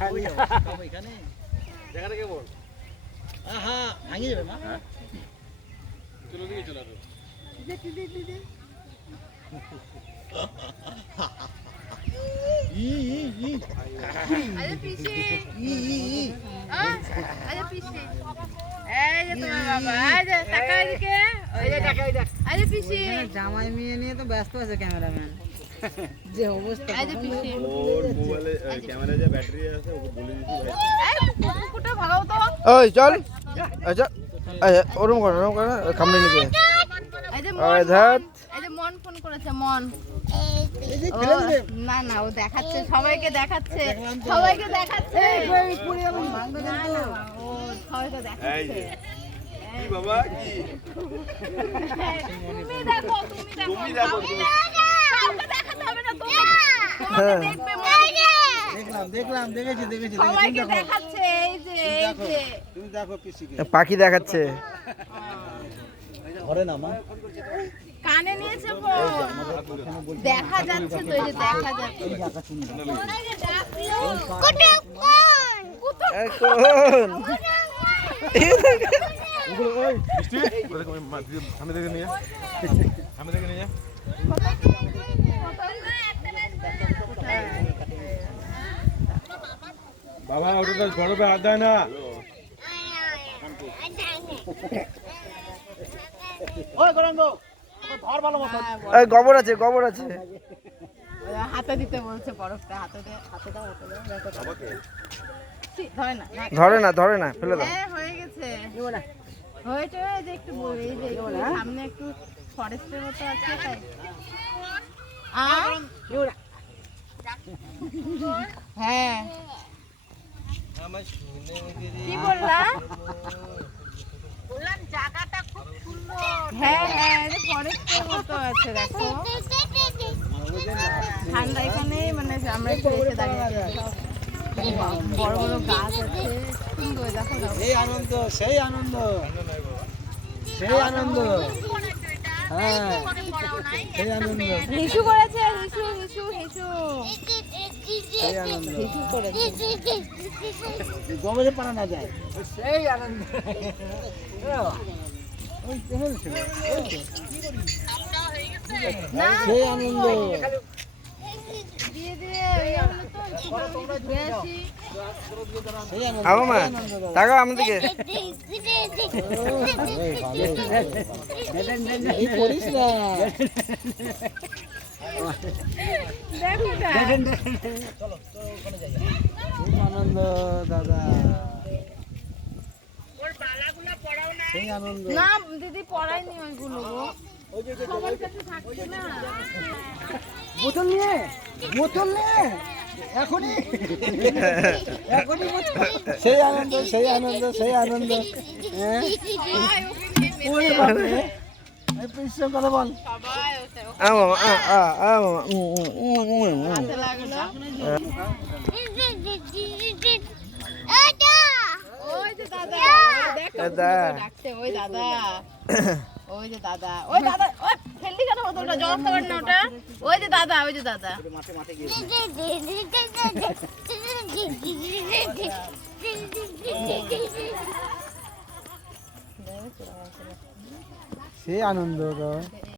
এখানে জায়গাটা কেমন? হ্যাঁ ভাঙে যাবে মা। চলো দিকে চলো তো। আরে পিসি আরে পিসি এই যে তোমার বাবা এই যে টাকা এদিকে ওই যে টাকা এই দেখ আরে পিসি জামাই মেয়ে নিয়ে তো ব্যস্ত আছে ক্যামেরাম্যান যে অবস্থা আরে পিসি ওর মোবাইলে ক্যামেরা যে ব্যাটারি আছে ওকে বলে দিছি ভাই। এই কুকুরটা ভাগাও তো ওই চল আচ্ছা ওরম কর কামড়ে নিবে এই যে ওই ধাত এই যে মন ফোন করেছে মন এই যে ফেলে দিবে। না না ও দেখাচ্ছে সবাইকে দেখাচ্ছে সবাইকে দেখাচ্ছে না না ও সবাইকে এই দেখাচ্ছে যে কি বাবা কি তুমি দেখো তুমি দেখো কাউকে দেখাতে হবে না তুমি তোমাকে দেখবে মন দেখলাম দেখেছি সবাইকে দেখাচ্ছে এই যে তুমি দেখো পিসিকে পাখি দেখাচ্ছে ঘরে না মা। কানে নিয়েছে ফোন দেখা যাচ্ছে তো এই যে দেখা যাচ্ছে এ, কোন সামনে থেকে নিয়ে সামনে থেকে নিয়ে বাবা ওটা তো বরফে হাত দেয় না। ওই গরঙ্গ ধর ভালো মতো। এই গোবর আছে হাতে দিতে বলছে বরফটা হাতে দে হাতে দাও ছি, ধরে না ফেলে দাও হয়ে গেছে হয়েছে এই যে একটু এই যে একটু সামনে একটু ফরেস্টের মতো আছে তাই হ্যাঁ কি বললা বললাম জায়গাটা খুব সুন্দর হ্যাঁ ফরেস্টের মতো আছে দেখো ঠান্ডা এখানে মানে আমরা একটু এসে দাঁড়িয়ে আছি বড় বড় গাছ আছে সুন্দর দেখো না সেই আনন্দ সেই আনন্দ হ্যাঁ সেই আনন্দ হিসু করেছে হিসু সেই আনন্দ হিসু করেছে গোবরে পারা না যায় সেই আনন্দ না সেই আনন্দ দিয়ে দিয়ে ওই হলো তো একটু ঘুরে আসি সেই আনন্দ আমা মা তাকাও আমাদেরকে এই করিস না দেখো না খুব আনন্দ দাদা সেই আনন্দ না দিদি পড়ায়নি ওইগুলো গো সবার কাছে থাকছে না বোতল নিয়ে এখনই সেই আনন্দ হ্যাঁ ওরে বাপরে এই পরিশ্রম কথা বল সবাই ওতে আমা হাতে লাগলো ওই যে দাদা দেখো দাদা। ডাকছে ওই দাদা ওই ফেললি কেন বোতলটা জল খাবার না ওটা ওই যে দাদা মাঠে গিয়ে সেই আনন্দ